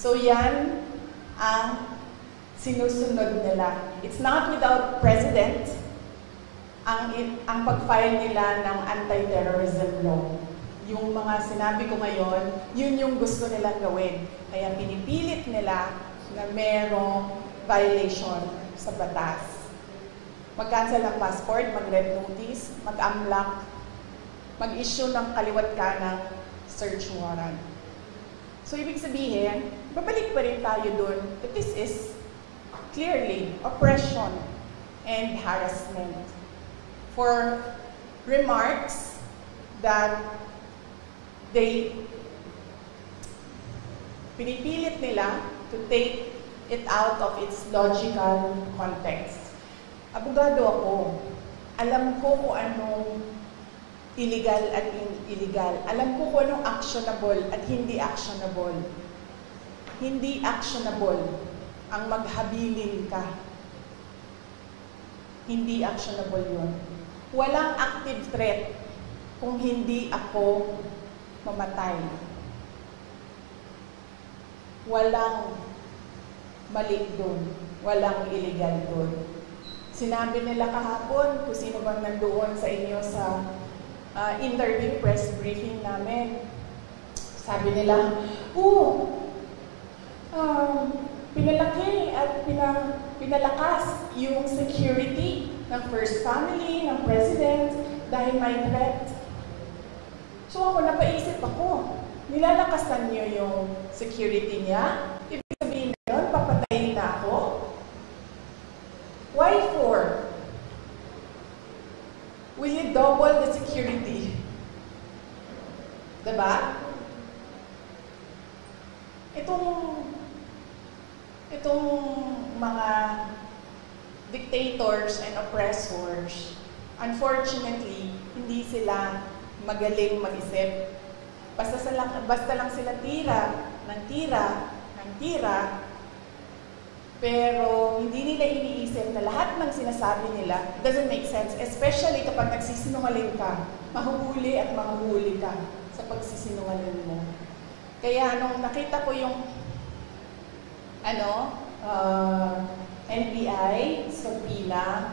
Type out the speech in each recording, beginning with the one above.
So yan ang sinusunod nila. It's not without precedent ang pag-file nila ng anti-terrorism law. Yung mga sinabi ko ngayon, yun yung gusto nilang gawin. Kaya pinipilit nila na merong violation sa batas. Mag-cancel ng passport, mag-red notice, mag-amlak, mag-issue ng kaliwat kanang search warrant. So, ibig sabihin, babalik pa rin tayo dun that this is clearly oppression and harassment for remarks that pinipilit nila to take it out of its logical context. Abogado ako. Alam ko kung anong illegal at illegal. Alam ko kung anong actionable at hindi actionable. Hindi actionable ang maghabilin ka. Hindi actionable yun. Walang active threat kung hindi ako mamatay. Walang mali doon. Walang illegal doon. Sinabi nila kahapon kung sino bang nandoon sa inyo sa interview, press briefing namin. Sabi nila, pinalaki at pinalakas yung security ng First Family, ng President, dahil may threat. So ako, napaisip ako, nilalakasan niyo yung security niya? Ibig sabihin na yun, papatayin na ako? Why for? Will you double the security? Diba? Itong mga dictators and oppressors, unfortunately, hindi sila magaling mag-isip. Basta lang sila tira, pero hindi nila iniisip na lahat ng sinasabi nila doesn't make sense, especially kapag nagsisinungaling ka, mahuhuli at mahuhuli ka sa pagsisinungaling mo. Kaya nung nakita ko yung NBI subpoena,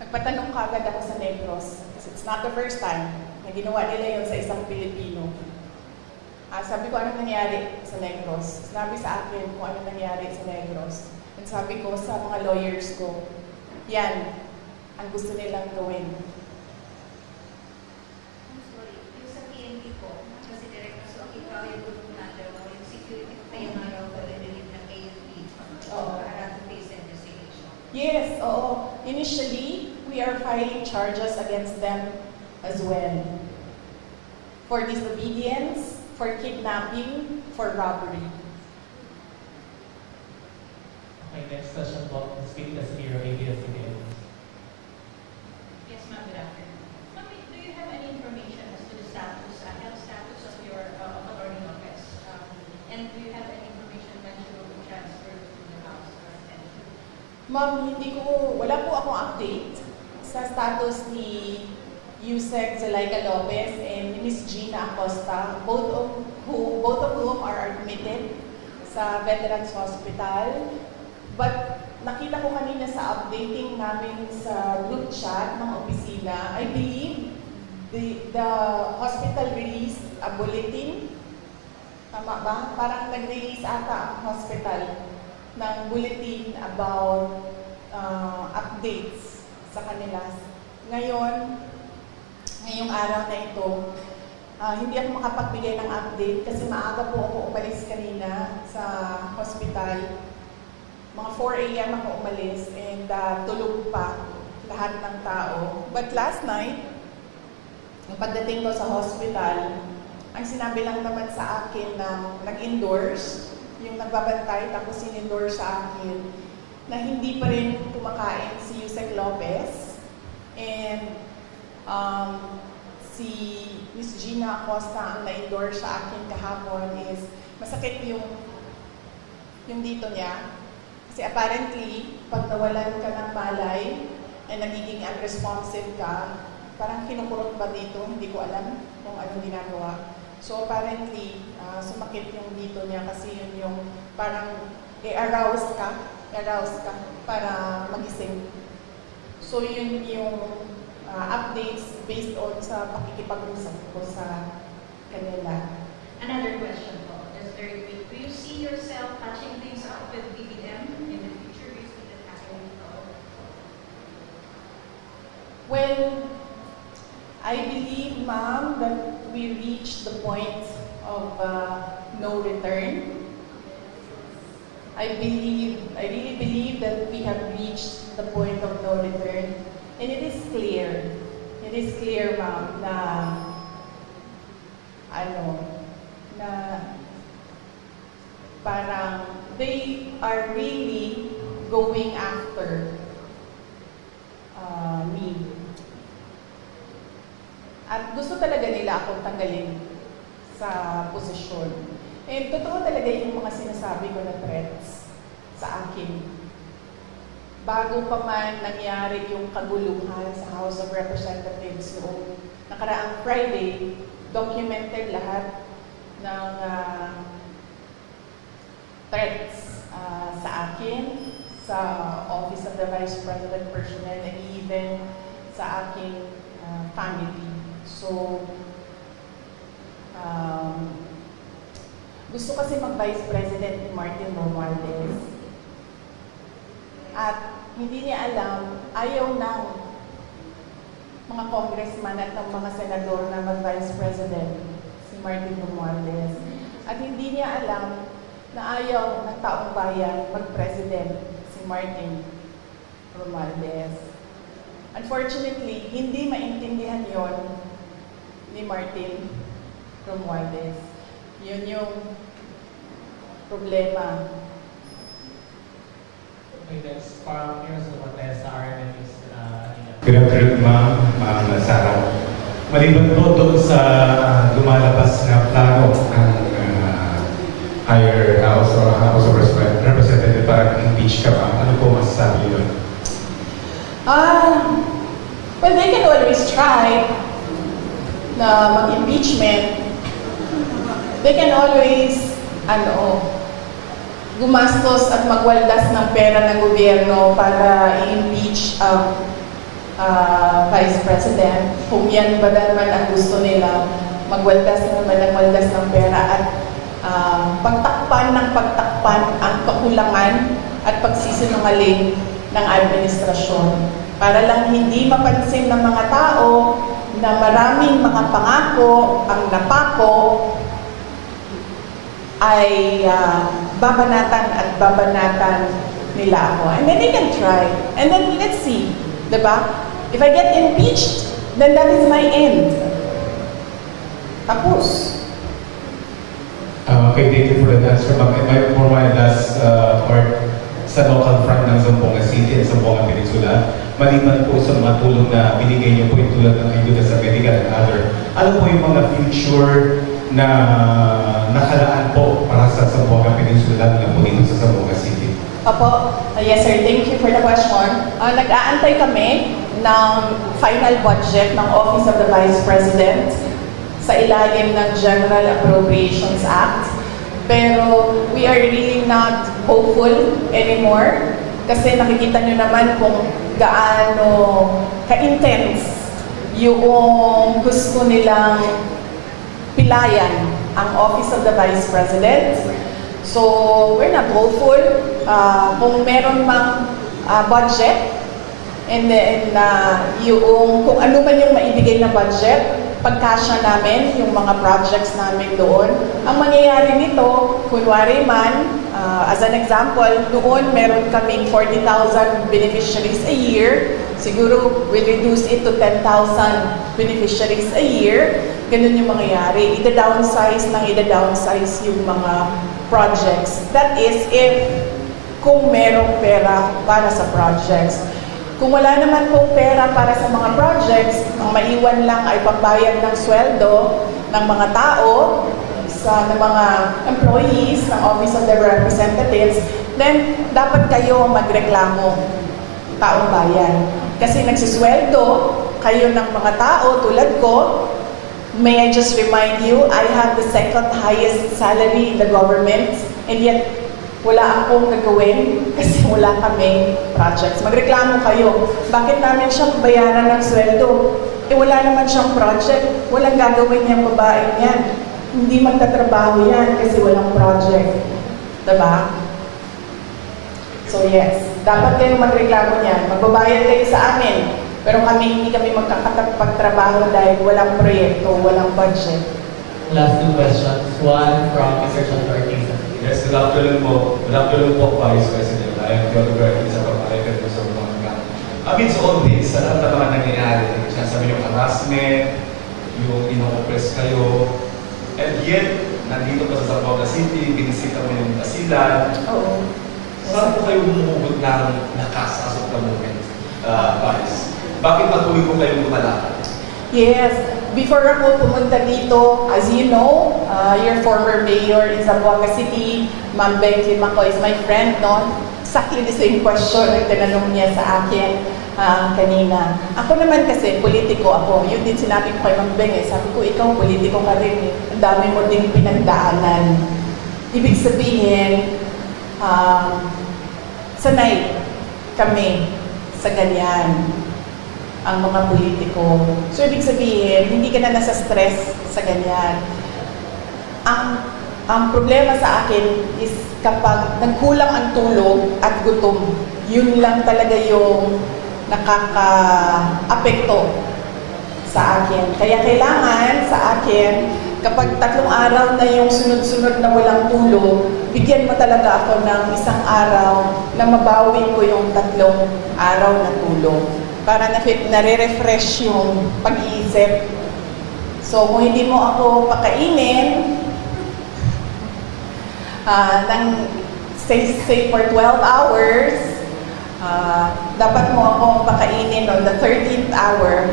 nagpatanong kagad ako sa Negros. Kasi it's not the first time na ginawa nila yun sa isang Pilipino. Sabi ko, anong nangyari sa Negros? Sinabi sa akin kung anong nangyari sa Negros. And sabi ko sa mga lawyers ko, yan ang gusto nilang gawin. I'm sorry, yung sa PNP po, kasi direct na so, ikaw yung grupo natin, yung security pa yung araw ko na nilip ng AFP para to face investigation. Yes, oo. Initially, we are filing charges against them as well. For disobedience, for kidnapping, for robbery. Okay, next question po. Speak as Hero, ABS-CBN. Yes, ma'am. Good afternoon. Ma'am, do you have any information as to the status, health status of your Attorney Lopez? And do you have any information when she will be transferred to the house or attention? Ma'am, wala po akong update sa status ni Yusek Zulaika Lopez and Ms. Gina Acosta, both of whom are admitted sa Veterans Hospital. But nakita ko kanina sa updating namin sa group chat ng opisina, I believe the hospital released a bulletin. Tama ba? Parang nag-release ata ang hospital ng bulletin about updates sa kanila. Ngayong araw na ito, hindi ako makapagbigay ng update kasi maaga po ako umalis kanina sa hospital. Mga 4 a.m. ako umalis and tulog pa lahat ng tao. But last night, nung pagdating ko sa hospital, ang sinabi lang naman sa akin na nag-endorse, yung nagbabantay tapos sin-endorse sa akin, na hindi pa rin kumakain si Yusek Lopez and si Ms. Gina Acosta ang na-endorse sa akin kahapon is masakit yung dito niya. Kasi apparently, pag nawalan ka ng malay and nagiging unresponsive ka, parang kinukurot ba dito? Hindi ko alam kung anong ginagawa. So apparently, sumakit yung dito niya kasi yun yung parang i-arouse ka para magising. So yun yung updates based on sa pakikipag-usap ko sa kanila. Another question po, just very quick. Do you see yourself patching things up with BBM in the future? Do you see that happening? Well, I believe, ma'am, that we reached the point of no return. I really believe that we have reached the point of no return. And it is clear, ma'am, na parang they are really going after me. At gusto talaga nila akong tanggalin sa posisyon. And totoo talaga yung mga sinasabi ko na threats sa akin. Bago pa man nangyari yung kaguluhan sa House of Representatives noong nakaraang Friday, documented lahat ng threats sa akin, sa Office of the Vice President personnel, and even sa aking family. So, gusto kasi mag-Vice President ni Martin Romualdez. At hindi niya alam, ayaw ng mga congressman at ng mga senador na mag-Vice President si Martin Romualdez. At hindi niya alam na ayaw ng taong bayan mag-President si Martin Romualdez. Unfortunately, hindi maintindihan yon ni Martin Romualdez. Yun yung problema. Okay, next, from Heroes of Ortesa, RMN is Good afternoon, Ma'am Sarah. Maliban po doon sa lumalabas na plano ng higher house or House of Representative para impeach ka ba? Ano po masasabi doon? Well, they can always try na mag-impeachment. They can always, gumastos at magwaldas ng pera ng gobyerno para i-impeach ang Vice President. Kung yan ba naman ang gusto nila, magwaldas ng pera at pagtakpan ang kakulangan at pagsisinungaling ng administrasyon. Para lang hindi mapansin ng mga tao na maraming mga pangako ang napako ay babanatan nila ako. And then they can try. And then let's see. Diba? If I get impeached, then that is my end. Tapos. Okay, thank you for the answer. For my last part, sa local front ng Zamboanga City at Zamboanga Peninsula, maliban po sa mga tulong na binigay niyo po yung tulad ng ayuda sa medical and other, ano po yung mga future na nakalaan po para sa Zamboanga Peninsula na po dito sa Zamboanga City? Opo. Yes, sir. Thank you for the question. Nag-aantay kami ng final budget ng Office of the Vice President sa ilalim ng General Appropriations Act. Pero we are really not hopeful anymore kasi nakikita nyo naman kung gaano ka-intense yung gusto nilang pilayan ang Office of the Vice President. So, we're not hopeful. Kung meron mang budget, and then kung ano man yung maibigay na budget, pagkasya namin yung mga projects namin doon. Ang mangyayari nito, kunwari man, as an example, doon meron kaming 40,000 beneficiaries a year. Siguro, we'll reduce it to 10,000 beneficiaries a year. Ganun yung mangyayari. Ida-downsize yung mga projects. That is if kung merong pera para sa projects. Kung wala naman pong pera para sa mga projects, ang maiwan lang ay pambayad ng sweldo ng mga tao, ng mga employees ng Office of the Representatives, then dapat kayo magreklamo, taong bayan. Kasi nagsisweldo kayo ng mga tao tulad ko, May I just remind you, I have the second highest salary in the government, and yet wala akong gagawin kasi wala kaming projects. Magreklamo kayo, bakit namin siyang bayaran ng sweldo? Wala naman siyang project, walang gagawin niyang babae niyan. Hindi magtatrabaho yan kasi walang project. Diba? So yes, dapat kayong magreklamo niyan. Magbabayad kayo sa amin, pero hindi kami magkakapagtrabaho dahil walang proyekto, walang budget. Last two questions. One from Mr. John Ortiz. Yes, good afternoon po. Good afternoon po, Vice President. I am Theodore Ortiz, sa pagpapalitan po sa mga amidst all this, sa lahat ng mga nangyayari, sinasabi yung harassment, yung ino-oppress kayo, and yet, nandito pa sa Zamboanga City, binisita mo yung Basilan. Oo. Saan po kayo humuhugot ng lakas as of the moment, Vice? Bakit patuloy po kayong lumalakad? Yes. Before ako pumunta dito, as you know, your former mayor in Zamboanga City, Ma'am Becky Maco is my friend, no? Exactly the same question ang tinanong niya sa akin kanina. Ako naman kasi, politiko ako. Yun din sinabi ko kay Ma'am Beng, sabi ko, ikaw politiko ka rin. Ang dami mo din pinagdaanan. Ibig sabihin, sanay kami sa ganyan ang mga politiko. So, ibig sabihin, hindi ka na nasa stress sa ganyan. Ang problema sa akin is kapag nagkulang ang tulog at gutom, yun lang talaga yung nakaka-apekto sa akin. Kaya kailangan sa akin, kapag 3 araw na yung sunod-sunod na walang tulog, bigyan mo talaga ako ng 1 araw na mabawi ko yung 3 araw na tulog. Para nare-refresh yung pag-iisip. So, kung hindi mo ako pakainin, say for 12 hours, dapat mo akong pakainin on the 13th hour,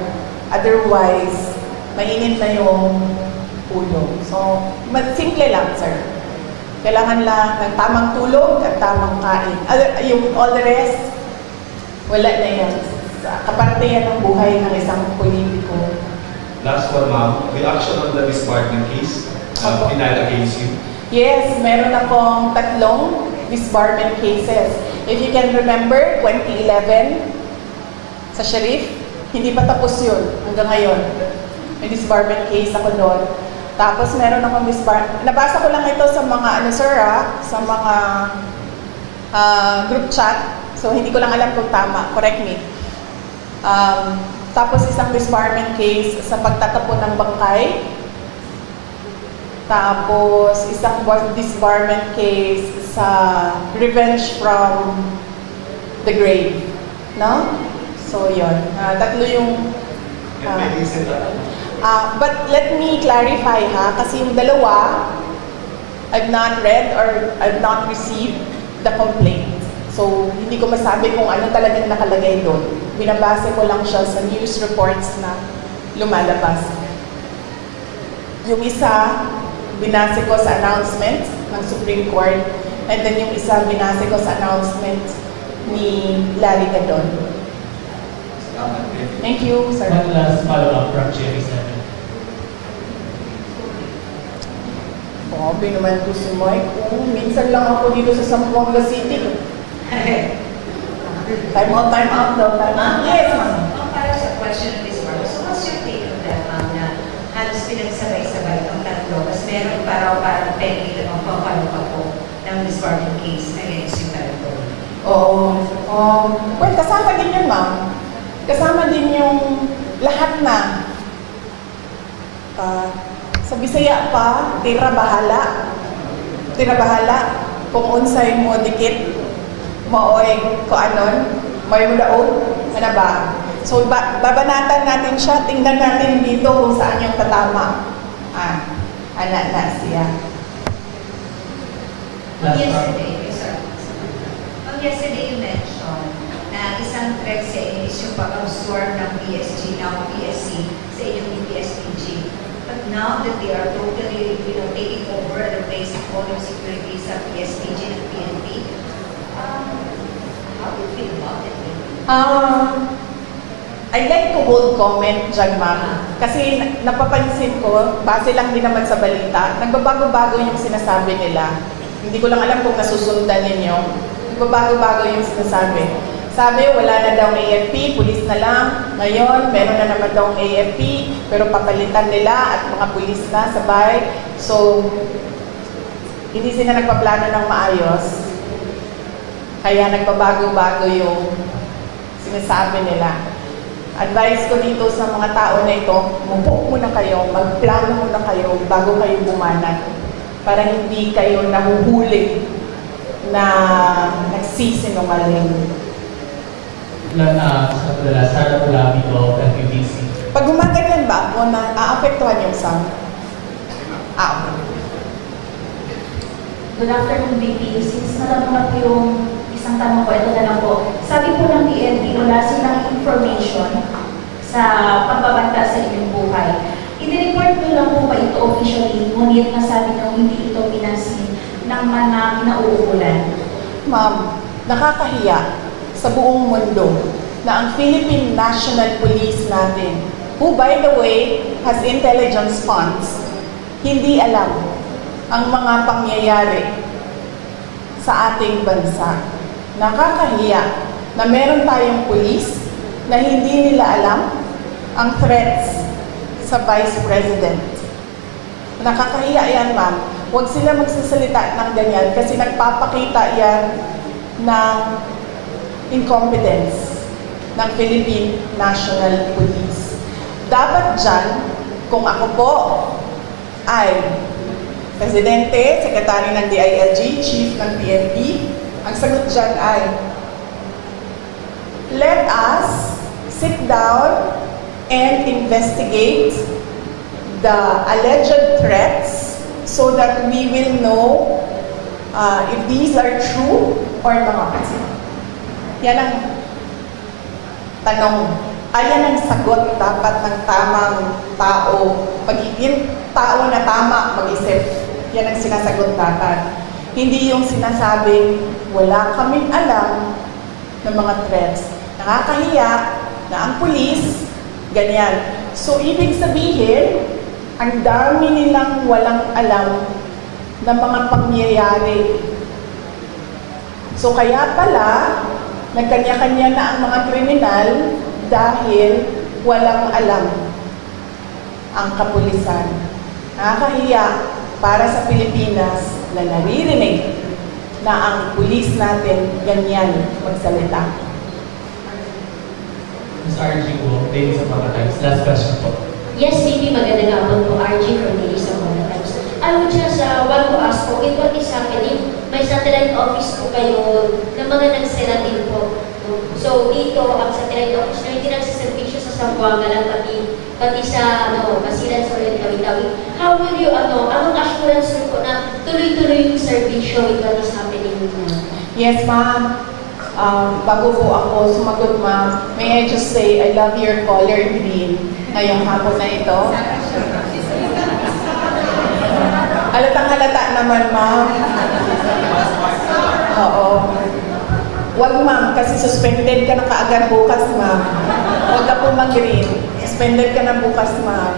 otherwise, mainit na yung ulo. So, simple lang, sir. Kailangan lang ng tamang tulog at tamang kain. Yung all the rest, wala na yan. Kaparte yan ng buhay ng isang politiko. Last one, ma'am. Reaction on the disbarment case filed against you? Yes, meron akong 3 disbarment cases. If you can remember, 2011, sa Sheriff, hindi pa tapos yun hanggang ngayon. May disbarment case ako doon. Tapos meron akong disbarment. Nabasa ko lang ito sa mga, sa mga group chat. So, hindi ko lang alam kung tama. Correct me. Tapos isang disbarment case sa pagtatapon ng bangkay. Tapos isang disbarment case sa revenge from the grave. No? So, yun. 3 yung... but let me clarify kasi yung 2, I've not read or I've not received the complaint. So, hindi ko masabi kung ano talagang nakalagay doon. Binabase ko lang siya sa news reports na lumalabas. Yung isa, binase ko sa announcement ng Supreme Court. And then yung isa, binase ko sa announcement ni Larry Gadon. Thank you, sir. One last follow-up from Jimmy Seven. Grabe naman po si Mike. Minsan lang ako dito sa Zamboanga City. Time out daw. Yes, ma'am. Para sa question of this one, so what's your take on that, ma'am, na halos pinagsabay-sabay ang 3, mas meron parang pending ang papalo po ng disbarment case against yung territory? Oo. Well, kasama din yun, ma'am. Kasama din yung lahat na. Sa Bisaya pa, tira bahala. Tira bahala. Kung unsay mo dikit, maoy ko anon, may mudaon, ano ba? So, babanatan natin siya, tingnan natin dito kung saan yung tatama. Anak na siya. Yesterday you mentioned na isang threat sa inyo is yung pag-absorb ng PSG, ng PSC sa inyong PSPG. But now that they are totally, taking over and replacing all yung security sa PSPG and PNP, how do you feel about it? I'd like to hold comment dyan, ma'am. Kasi napapansin ko, base lang din naman sa balita, nagbabago-bago yung sinasabi nila. Hindi ko lang alam kung nasusundan ninyo. Nagbabago-bago yung sinasabi. Sabi, wala na daw AFP, pulis na lang. Ngayon, meron na naman daw AFP, pero papalitan nila at mga pulis na sabay. So, hindi sila nagpaplano ng maayos. Kaya nagbabago-bago yung sinasabi nila. Advice ko dito sa mga tao na ito, mupo muna kayo, magplano muna kayo bago kayo bumanat. Para hindi kayo nahuhuli na nagsisinungaling. Sa Sara Pulamito, FUBC. Pag gumaganyan ba ako na aapektuhan yung sound? Okay. Good afternoon, VP. Since natanong ko yung isang tanong ko, ito na lang po. Sabi po ng PNP, wala silang information sa pagbabanta sa inyong buhay. I-report nyo lang po ba ito officially, ngunit nasabi nyo hindi ito pinansin ng mga kinauukulan? Ma'am, nakakahiya sa buong mundo na ang Philippine National Police natin, who by the way has intelligence funds, hindi alam ang mga pangyayari sa ating bansa. Nakakahiya na meron tayong police na hindi nila alam ang threats sa Vice President. Nakakahiya yan, ma'am. Huwag sila magsasalita ng ganyan kasi nagpapakita yan ng incompetence ng Philippine National Police. Dapat dyan, kung ako po ay Presidente, Sekretary ng DILG, Chief ng PNP, ang sagot dyan ay, let us sit down and investigate the alleged threats so that we will know if these are true or not. Yan ang tanong. Ayan ang sagot dapat ng tamang tao. Pagiging tao na tama mag-isip, yan ang sinasagot dapat. Hindi yung sinasabing wala kaming alam ng mga threats. Nakakahiya na ang pulis, ganyan. So, ibig sabihin, ang dami nilang walang alam ng mga pangyayari. So, kaya pala, nagkanya-kanya na ang mga kriminal dahil walang alam ang kapulisan. Nakakahiya para sa Pilipinas na naririnig na ang pulis natin ganyan magsalita. Ms. RG po, ladies of Mga Times. Last question po. Yes, VP, magandang hapon po. RG from ladies of Mga Times. I would just want to ask po, with what is happening, may satellite office po kayo ng mga nagsela din po. So, dito, ang satellite office na hindi nagsiservisyo sa Zamboanga lang, pati sa, Basilan, Solen, Tawi-Tawi. How will you, anong assurance nyo po na tuloy-tuloy yung servisyo with what is happening now? Yes, ma'am. Bago po ako sumagot, ma'am, may I just say, I love your color green ngayong hapon na ito. Halatang-halata naman, ma'am. Oo. Huwag, ma'am, kasi suspended ka na kaagad bukas, ma'am. Huwag ka po mag-green. Suspended ka na bukas, ma'am.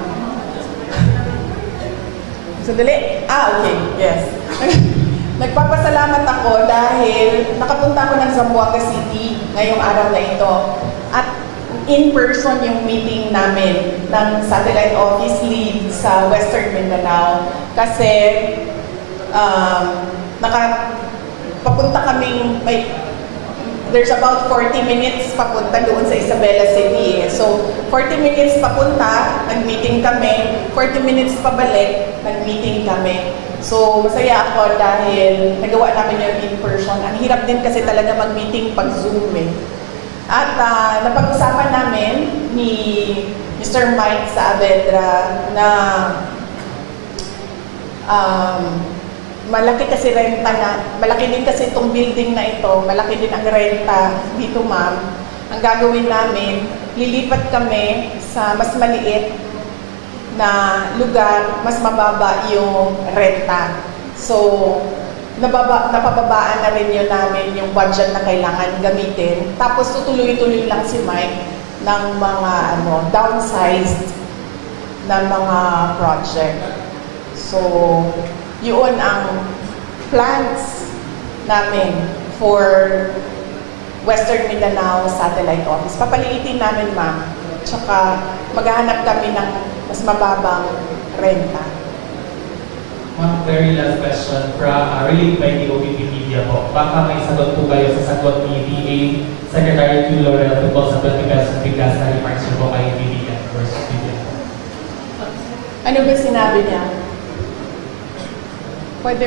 Sandali. Okay. Yes. Nagpapasalamat ako dahil nakapunta ako ng Zamboanga City ngayong araw na ito. At in-person yung meeting namin ng satellite office lead sa Western Mindanao. Kasi papunta kaming, there's about 40 minutes papunta doon sa Isabela City. So, 40 minutes papunta, nag-meeting kami. 40 minutes pabalik, nag-meeting kami. So, masaya ako dahil nagawa namin yung in-person. Ang hirap din kasi talaga mag-meeting pag Zoom eh. At napag-usapan namin ni Mr. Mike Saavedra na malaki kasi renta na, malaki din kasi itong building na ito, malaki din ang renta dito, ma'am. Ang gagawin namin, lilipat kami sa mas maliit na lugar, mas mababa yung renta. So, napababaan na rin yun namin yung budget na kailangan gamitin. Tapos tutuloy-tuloy lang si Mike ng mga downsized na mga project. So, yun ang plans namin for Western Mindanao Satellite Office. Papaliitin namin, ma'am. Tsaka maghahanap kami ng mas mababang renta. Ma'am, very last question from related by the OBP Media po. Baka may sagot po kayo sa sagot ni DA Secretary Q. Laurel tungkol sa 20 pesos bigas na remarks niyo po kay BBM versus BBM. Ano ba sinabi niya? Pwede,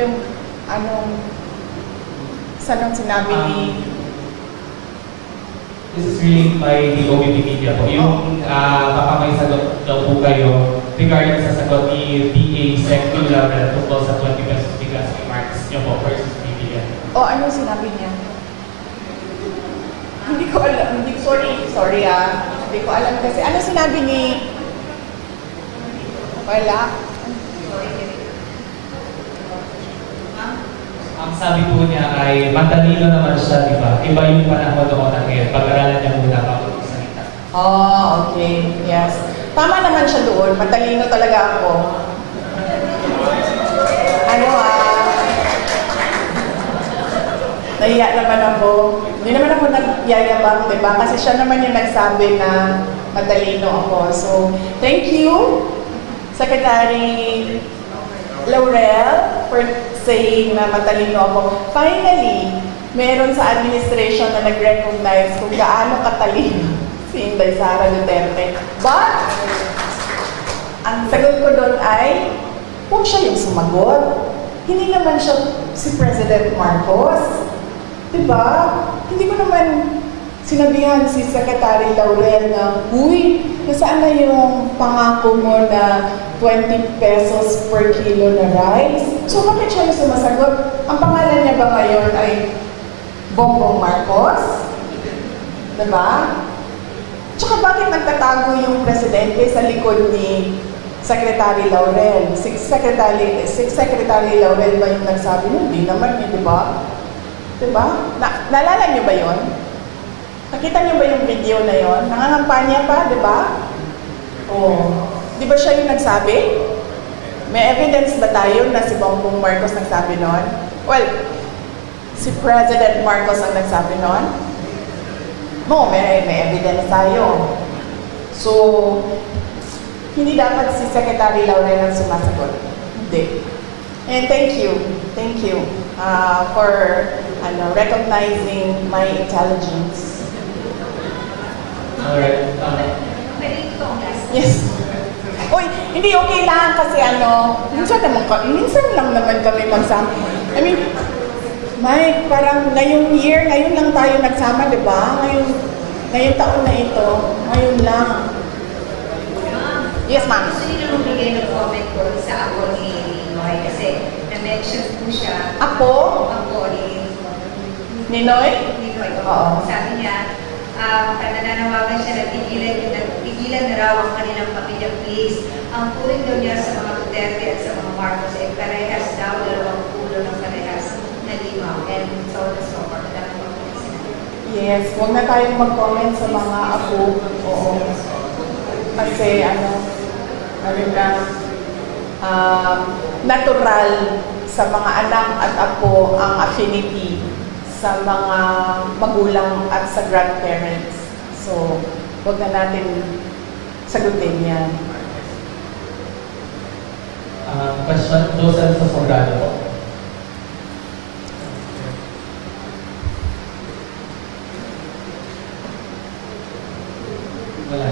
saan ang sinabi ni... This is related by the OBP Media po. Yung baka may sagot daw po kayo regarding sa sagot ni DA Sec. Q. Laurel tungkol sa 20 pesos bigas remarks niyo po versus BBM. Ano sinabi niya? Hindi ko alam. Sorry Hindi ko alam kasi. Ano sinabi ni... Wala. Ang sabi po niya ay matalino naman siya, di ba? Iba yung panahon doon na ngayon. Pag-aralan niya muna bago magsalita. Okay. Yes. Tama naman siya doon. Matalino talaga ako. Nahiya naman ako. Hindi naman ako nagyayabang, di ba? Kasi siya naman yung nagsabi na matalino ako. So, thank you, Secretary Laurel, for saying na matalino ako. Finally, meron sa administration na nag-recognize kung gaano katalino si Inday Sara Duterte. But, ang sagot ko doon ay, kung siya yung sumagot, hindi naman siya si President Marcos. Diba? Hindi ko naman sinabihan si Secretary Laurel na, uy, nasaan na yung pangako mo na 20 pesos per kilo na rice? So, bakit siya yung sumasagot? Ang pangalan niya ba ngayon ay Bongbong Marcos? Diba? Tsaka bakit nagtatago yung presidente sa likod ni Secretary Laurel? Si Secretary Laurel ba yung nagsabi? Hindi naman eh, diba? Diba? Naalala niyo ba yon? Nakita niyo ba yung video na yon? Nangangampanya pa, diba? Di ba siya yung nagsabi? May evidence ba tayo na si Bongbong Marcos nagsabi nun? Well, si President Marcos ang nagsabi nun? No, may evidence tayo. So, hindi dapat si Secretary Laurel ang sumasagot. Hindi. And thank you for recognizing my intelligence. Alright. Yes. Uy, hindi okay lang kasi minsan lang naman kami magsama. I mean, Mike, parang ngayon lang tayo nagsama, di ba? Ngayong taon na ito, ngayon lang. Yes, ma'am. Gusto niyo naman bigay ng comment ko sa ako ni Noy kasi na-mention po siya. Ako? Ako ni Ninoy? Noy. Oo. Sabi niya, nananawagan siya na tigilan na raw ang kanilang pamilya, please. Ang turing daw niya sa mga Duterte at sa mga Marcos ay parehas daw, dalawang pulo ng parehas na limaw. And so on and so forth. Yes, huwag na tayong mag-comment sa mga apo. Oo. Kasi natural sa mga anak at apo ang affinity sa mga magulang at sa grandparents. So, huwag na natin sagutin yan. Question, Joseph Sosogrado po. Wala.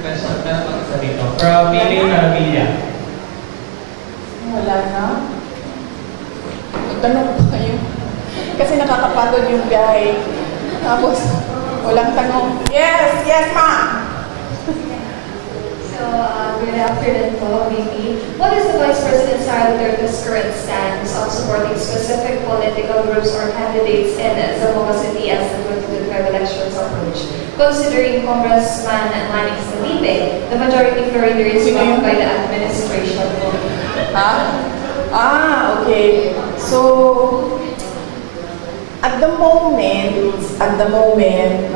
Question, meron pang isa dito. From Mimi Maravilla. Wala na. Magtanong pa kayo. Kasi nakakapagod yung biyahe. Tapos, walang tanong. Yes, ma'am. So, good afternoon po, Mimi. What is the Vice President Sara Duterte's current stance on supporting specific political groups or candidates in Zamboanga City as the 2025 elections approach? Considering Congressman Manny Felipe, the majority floor leader is won by the administration. Okay. So, at the moment,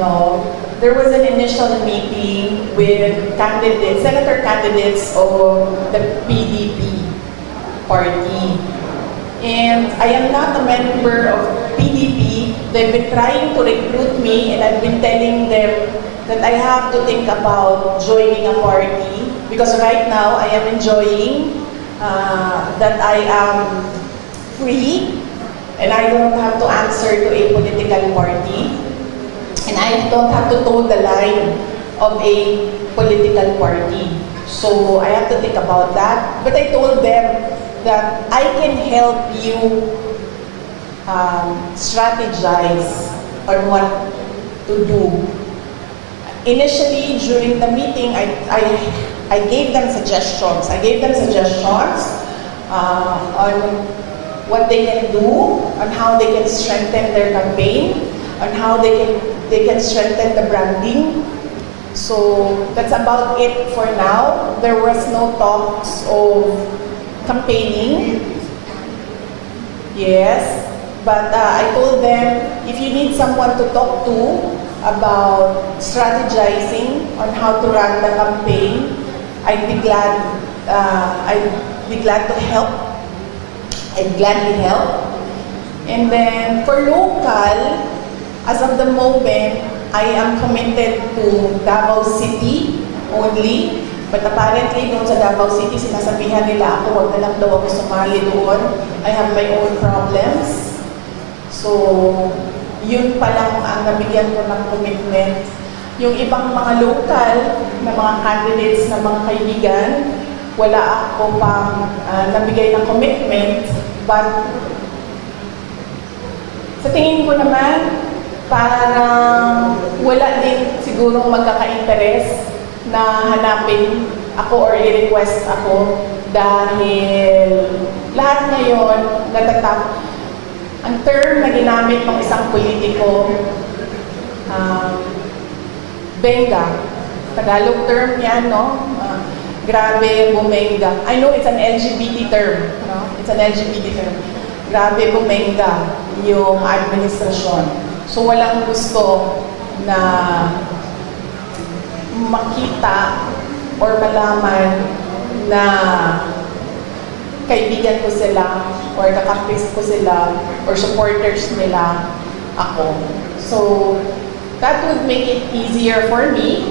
no, there was an initial meeting with senator candidates of the PDP party. And I am not a member of PDP. They've been trying to recruit me, and I've been telling them that I have to think about joining a party because right now I am enjoying that I am free and I don't have to answer to a political party. And I don't have to toe the line of a political party. So I have to think about that. But I told them that I can help you strategize on what to do. Initially, during the meeting, I gave them suggestions. I gave them suggestions on what they can do, on how they can strengthen their campaign, on how they can strengthen the branding. So that's about it for now. There was no talks of campaigning. Yes, but I told them, if you need someone to talk to about strategizing on how to run the campaign, I'd be glad to help. I'd gladly help. And then for local, as of the moment, I am committed to Davao City only. But apparently, doon sa Davao City, sinasabihan nila ako, wag na lang daw ako sumali doon. I have my own problems. So, yun pa lang ang nabigyan ko ng commitment. Yung ibang mga local na mga candidates na mga kaibigan, wala ako pang nabigay ng commitment. But, sa tingin ko naman, parang wala din sigurong magkaka-interest na hanapin ako or i-request ako dahil lahat ngayon natatap. Ang term na ginamit ng isang politiko, benga. Tagalog term yan, no? Grabe, bumenga. I know it's an LGBT term. No? It's an LGBT term. Grabe, bumenga yung administrasyon. So, walang gusto na makita or malaman na kaibigan ko sila or kakampis ko sila or supporters nila ako. So, that would make it easier for me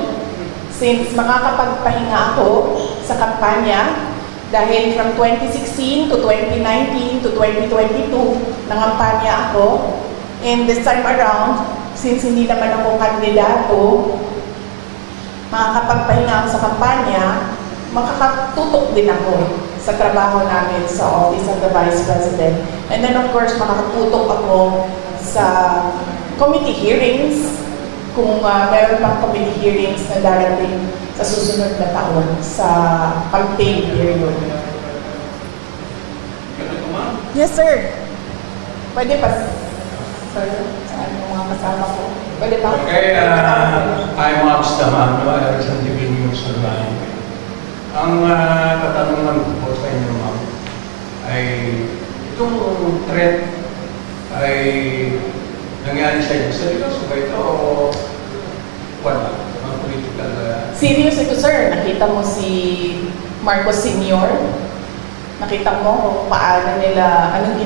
since makakapagpahinga ako sa kampanya dahil from 2016 to 2019 to 2022 nangampanya ako. And this time around, since hindi naman ako kandidato, makakapagpahinga ako sa kampanya, makakatutok din ako sa trabaho namin sa Office of the Vice President. And then of course, makakatutok ako sa committee hearings, kung meron pang committee hearings na darating sa susunod na taon sa campaign period. Yes, sir. Pwede pa, sir, sa mga kasama ko. Pwede pa? Okay, I'm Abstaman, Erickson TV News Online. Ang katanungan ko po sa inyo, ma'am, ay itong threat ay nangyari sa inyo. Seryoso ba ito o wala? Mga political... Serious ito, sir. Nakita mo si Marcos Sr. Nakita mo kung paano nila, anong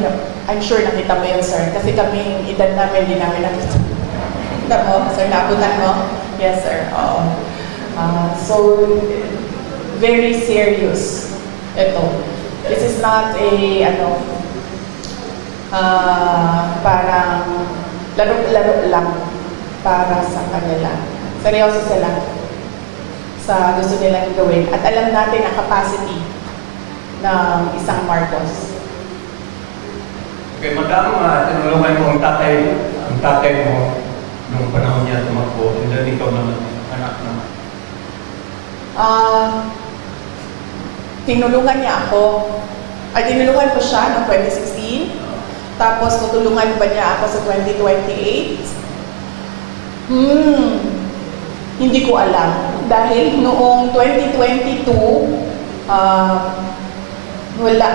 I'm sure nakita mo yun, sir. Kasi kaming edad namin, hindi namin nakita. Nakita mo, sir, naabutan mo? Yes, sir. Oo. So, very serious ito. This is not a, parang laro-laro lang para sa kanila. Seryoso sila sa gusto nilang gawin. At alam natin ang capacity ng isang Marcos. Okay, madam, tinulungan mo ang tatay mo nung panahon niya tumakbo. And then ikaw naman, anak naman. Tinulungan niya ako. Tinulungan ko siya noong 2016. Tapos tutulungan ba niya ako sa 2028? Hindi ko alam. Dahil noong 2022, wala.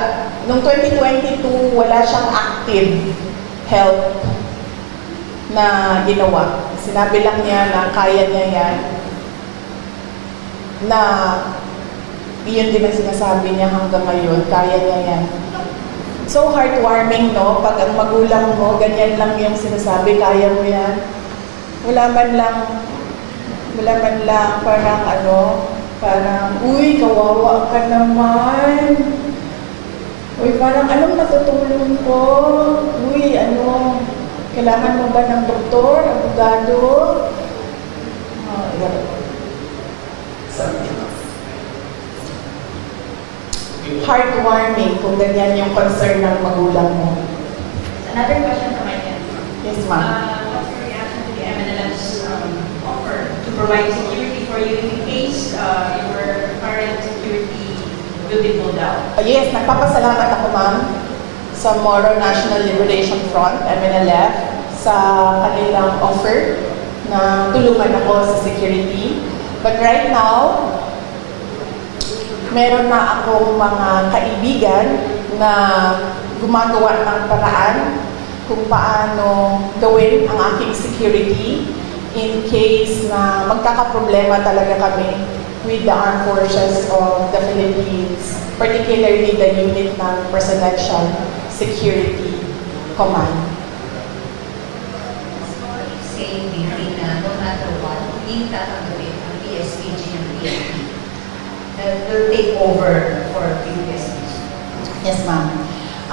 Noong 2022, wala siyang active help na ginawa Sinabi lang niya na kaya niya yan. Na iyon din ang sinasabi niya hanggang ngayon, kaya niya yan. So heartwarming, no? Pag ang magulang mo, ganyan lang yung sinasabi, kaya mo yan. Wala man lang, parang, uy, kawawa ka naman. Uy, parang, anong matutulong ko? Uy, kailangan mo ba ng doktor, abogado? Heartwarming kung ganyan yung concern ng magulang mo. Another question from my end. Yes, ma'am. What's your reaction to the MNLF's offer to provide security for you in case your current security will be pulled out? Yes, nagpapasalamat ako, ma'am, sa Moro National Liberation Front, MNLF, sa kanilang offer na tulungan ako sa security. But right now, meron na akong mga kaibigan na gumagawa ng paraan kung paano gawin ang aking security in case na magkakaproblema talaga kami with the armed forces of the Philippines, particularly the unit ng Presidential Security Command. Saying BP na no matter what, hindi tatanggapin ang PSPG ng PNP. That will take over for PSPG. Yes, ma'am.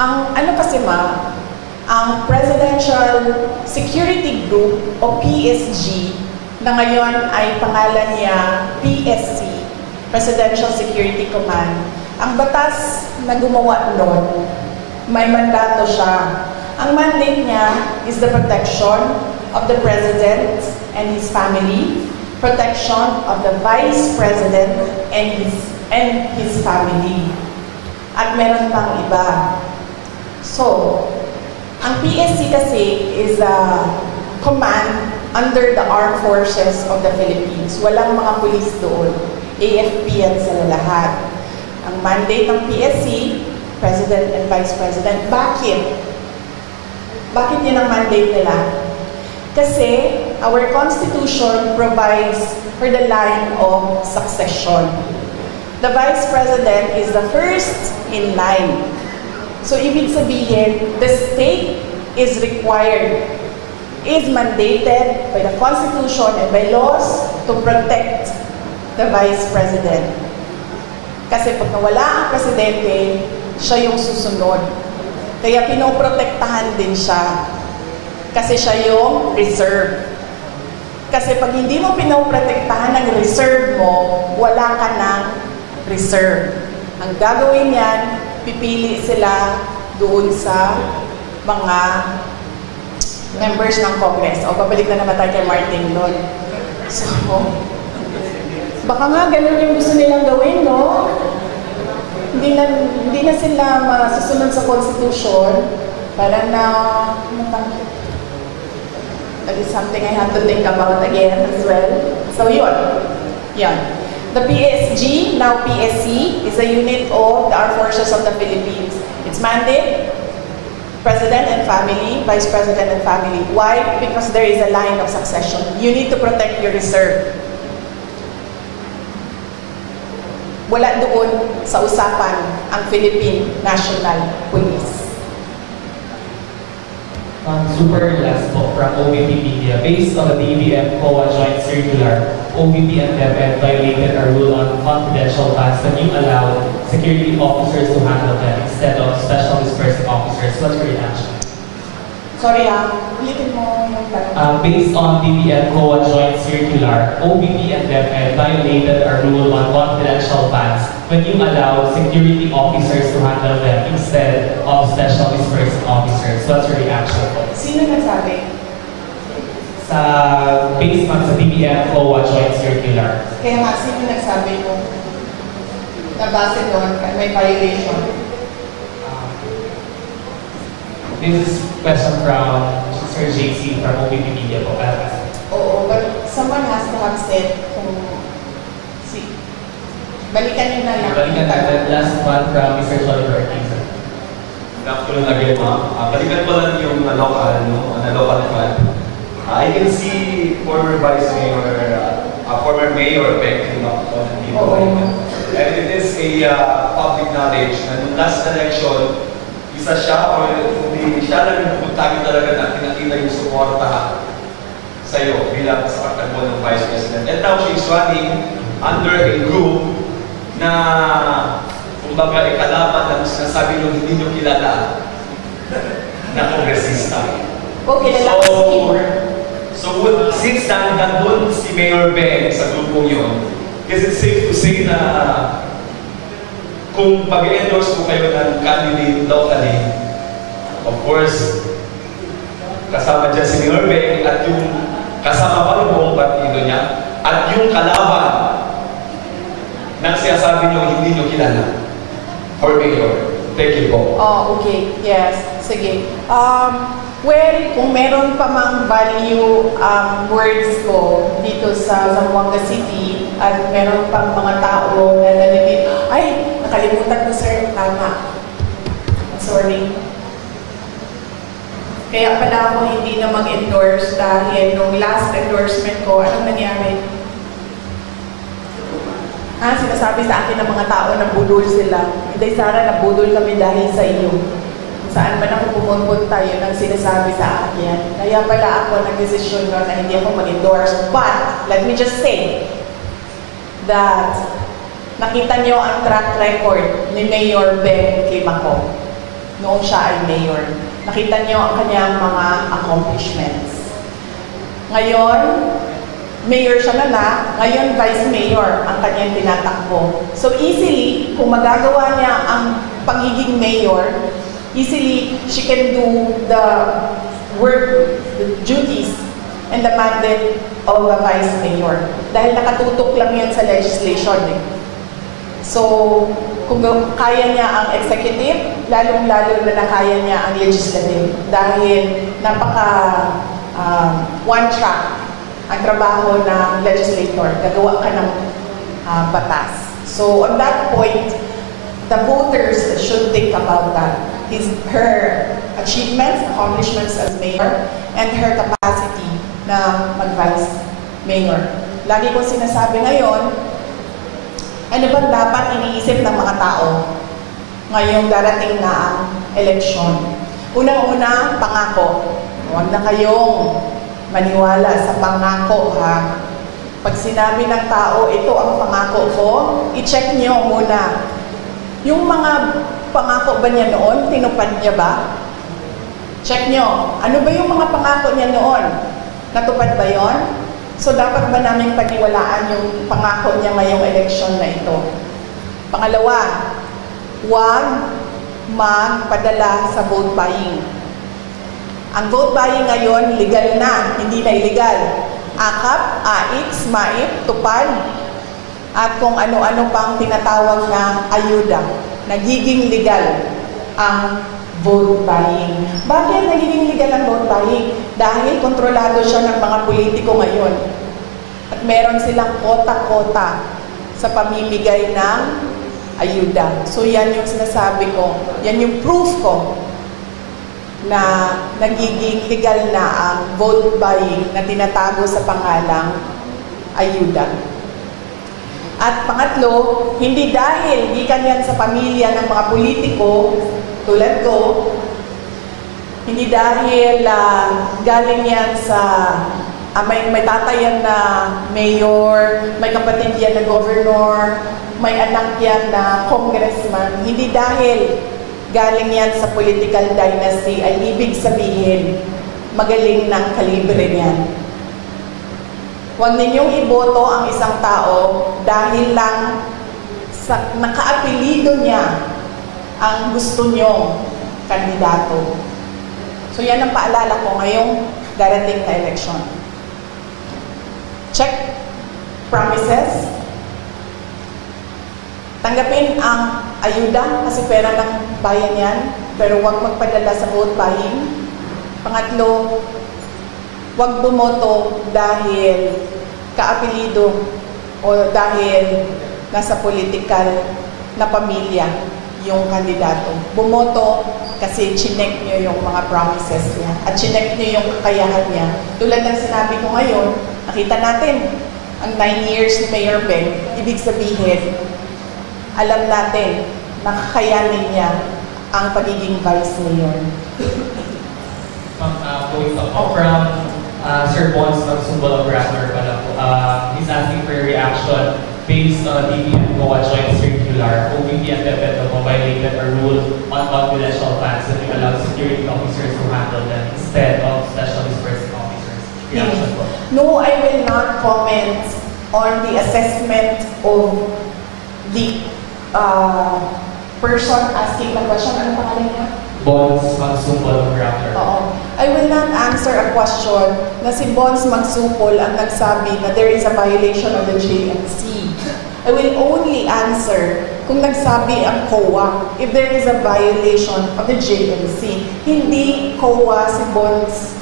Ang kasi, ma'am, ang Presidential Security Group o PSG na ngayon ay pangalan niya PSC, Presidential Security Command. Ang batas na gumawa noon, may mandato siya. Ang mandate niya is the protection of the President and his family, protection of the Vice President and his family. At meron pang iba. So, ang PSC kasi is a command under the Armed Forces of the Philippines. Walang mga pulis doon. AFP yan sila lahat. Ang mandate ng PSC, President and Vice President. Bakit? Bakit yun ang mandate nila? Kasi our Constitution provides for the line of succession. The Vice President is the first in line. So, ibig sabihin, the state is required, is mandated by the Constitution and by laws to protect the Vice President. Kasi pag nawala ang Presidente, siya yung susunod. Kaya pinoprotektahan din siya. Kasi siya yung reserve. Kasi pag hindi mo pinoprotektahan ng reserve mo, wala ka ng reserve. Ang gagawin yan, pipili sila doon sa mga members ng Congress. O, babalik na naman tayo kay Martin doon. So, baka nga ganun yung gusto nilang gawin, no? Hindi na sila masusunod sa Constitution. Parang that is something I have to think about again as well. So, yun. The PSG, now PSC, is a unit of the Armed Forces of the Philippines. Its mandate, President and family, Vice President and family. Why? Because there is a line of succession. You need to protect your reserve. Wala doon sa usapan ang Philippine National Police. Super last po from OVP Media. Based on the DBM COA Joint Circular, OVP and DepEd violated our rule on confidential funds when you allowed security officers to handle them instead of special dispersing officers. What's your reaction? Sorry ulitin mo yung tanong. Based on DBM COA Joint Circular, OVP and DepEd violated our rule on confidential funds when you allowed security officers to handle them instead of special dispersing officers. What's your reaction? Sino nagsabi? Based on sa DBM COA Joint Circular. Kaya nga, sino nagsabi mo na base doon may violation? This is question from Sir JC from OVP Media po. Oo, but someone has to have said kung balikan nyo na lang. Balikan natin. Last one from Mr. Soliver Ortiz. Good afternoon again, ma'am. Balikan ko lang yung local fund. I can see former Vice Mayor, former Mayor Beck Climaco dito. And it is a public knowledge na nung last election, isa siya or hindi siya lang yung pumuntahin talaga na pinakita yung suporta sa iyo bilang sa pagtakbo ng Vice President. And now she's running under a group na kumbaga ikalaban ng sinasabi nyo hindi nyo kilala na kongresista. So since nandun si Mayor Ben sa grupong yun, is it safe to say na kung mag-endorse po kayo ng candidate locally, of course, kasama dyan si Mayor Ben at yung kasama pa rin buong partido niya at yung kalaban ng sinasabi nyo hindi nyo kilala for Mayor. Thank you po. Oh, okay. Yes. Sige. Well, kung meron pa mang value ang words ko dito sa Zamboanga City at meron pang mga tao na nalilito, ay, nakalimutan ko sir, tama. Sorry. Kaya pala ako hindi na mag-endorse dahil nung last endorsement ko, anong nangyari? Sinasabi sa akin ng mga tao na budol sila. Hindi, Sarah, nabudol kami dahil sa iyo. Saan man ako pumunpunta, yun ang sinasabi sa akin. Kaya pala ako nag-desisyon na hindi ako mag-endorse. But, let me just say that nakita nyo ang track record ni Mayor Ben Climaco noong siya ay mayor. Nakita nyo ang kanyang mga accomplishments. Ngayon, mayor siya na, ngayon vice mayor ang kanyang tinatakbo. So easily, kung magagawa niya ang pagiging mayor, easily she can do the work, the duties, and the mandate of a vice mayor. Dahil nakatutok lang yan sa legislation. So, kung kaya niya ang executive, lalong-lalo na kaya niya ang legislative. Dahil napaka one track ang trabaho ng legislator. Gagawa ka ng batas. So, on that point, the voters should think about that. Her achievements, accomplishments as mayor, and her capacity na mag-vice mayor. Lagi ko sinasabi ngayon, ano bang dapat iniisip ng mga tao ngayong darating na ang eleksyon? Unang-una, pangako. Huwag na kayong maniwala sa pangako, ha? Pag sinabi ng tao, ito ang pangako ko, i-check nyo muna. Yung mga pangako ba niya noon, tinupad niya ba? Check nyo. Ano ba yung mga pangako niya noon? Natupad ba yon? So, dapat ba namin paniwalaan yung pangako niya ngayong eleksyon na ito? Pangalawa, huwag magpadala sa vote buying. Ang vote buying ngayon, legal na, hindi na illegal. Akap, AIX, MAIP, tupad, at kung ano-ano pang tinatawag na ayuda. Nagiging legal ang vote buying. Bakit nagiging legal ang vote buying? Dahil kontrolado siya ng mga politiko ngayon. At meron silang kota-kota sa pamimigay ng ayuda. So yan yung sinasabi ko, yan yung proof ko na nagiging legal na ang vote buying na tinatago sa pangalang ayuda. At pangatlo, hindi dahil gikan yan sa pamilya ng mga politiko tulad ko, hindi dahil galing yan sa may tatay yan na mayor, may kapatid yan na governor, may anak yan na congressman, hindi dahil galing yan sa political dynasty ay ibig sabihin magaling ng kalibre niyan. Huwag ninyong iboto ang isang tao dahil lang sa nakaapelido niya ang gusto nyong kandidato. So yan ang paalala ko ngayong darating na election. Check promises. Tanggapin ang ayuda kasi pera ng bayan yan, pero huwag magpadala sa vote buying. Pangatlo, huwag bumoto dahil kaapelido o dahil nasa political na pamilya yung kandidato. Bumoto kasi chinek niyo yung mga promises niya at chinek niyo yung kakayahan niya. Tulad ng sinabi ko ngayon, nakita natin ang 9 years ni Mayor Beng, ibig sabihin, alam natin na kakayanin niya ang pagiging vice mayor. Going up from Sir Bons Magsumbol-Obrador pala po. He's asking for your reaction based on DBM COA joint circular. OVP and DepEd violated a rule on confidential funds that will allow security officers to handle them instead of special dispersing officers. Reaction po. No, I will not comment on the assessment of the person asking the question. Ano pangalan niya? Bons Magsumbol-Obrador. Oo. I will not answer a question na si Bons Magsupol ang nagsabi na there is a violation of the JMC. I will only answer kung nagsabi ang COA if there is a violation of the JMC. Hindi COA si Bons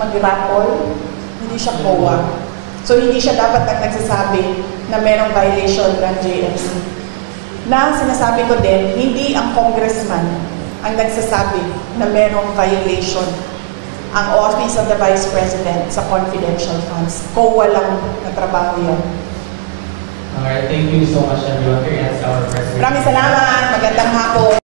Magrapol, hindi siya COA. So hindi siya dapat ang nagsasabi na merong violation ng JMC. Na sinasabi ko din, hindi ang congressman ang nagsasabi na merong violation ang Office of the Vice President sa confidential funds. COA lang na trabaho yan. Alright, thank you so much everyone for your answer. Maraming salamat. Magandang hapon.